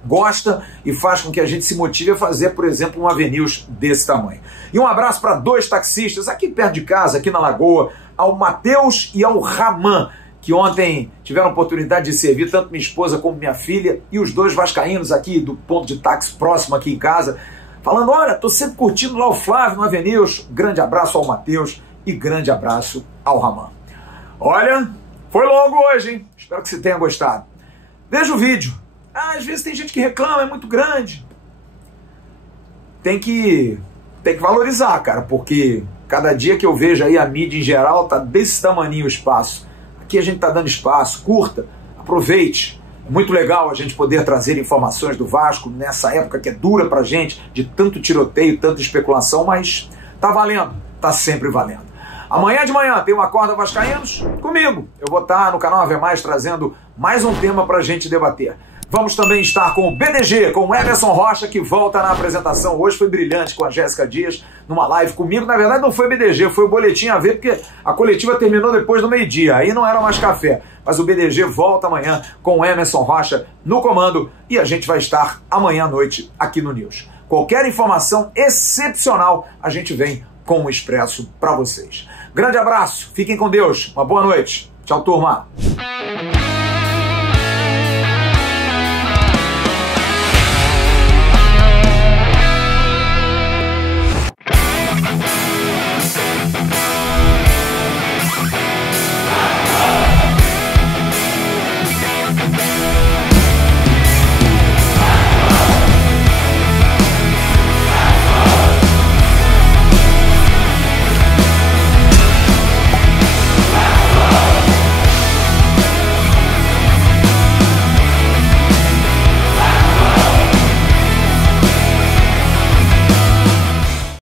gosta e faz com que a gente se motive a fazer, por exemplo, um Avenils desse tamanho. E um abraço para 2 taxistas aqui perto de casa, aqui na Lagoa, ao Matheus e ao Raman, que ontem tiveram a oportunidade de servir tanto minha esposa como minha filha, e os 2 vascaínos aqui do ponto de táxi próximo aqui em casa, falando: olha, tô sempre curtindo lá o Flávio no Avenils. Grande abraço ao Matheus e grande abraço ao Raman. Olha, foi longo hoje, hein? Espero que você tenha gostado. Veja o vídeo. Às vezes tem gente que reclama, é muito grande. Tem que valorizar, cara, porque cada dia que eu vejo aí a mídia em geral tá desse tamaninho o espaço. Aqui a gente tá dando espaço, curta, aproveite. É muito legal a gente poder trazer informações do Vasco nessa época que é dura pra gente, de tanto tiroteio, tanta especulação, mas tá valendo, tá sempre valendo. Amanhã de manhã tem uma Acorda Vascaínos comigo. Eu vou estar no canal Ave Mais trazendo mais um tema pra gente debater. Vamos também estar com o BDG, com o Emerson Rocha, que volta na apresentação. Hoje foi brilhante com a Jéssica Dias, numa live comigo. Na verdade não foi BDG, foi o Boletim AV, porque a coletiva terminou depois do meio-dia. Aí não era mais café. Mas o BDG volta amanhã com o Emerson Rocha no comando e a gente vai estar amanhã à noite aqui no News. Qualquer informação excepcional, a gente vem com o Expresso para vocês. Grande abraço, fiquem com Deus, uma boa noite. Tchau, turma.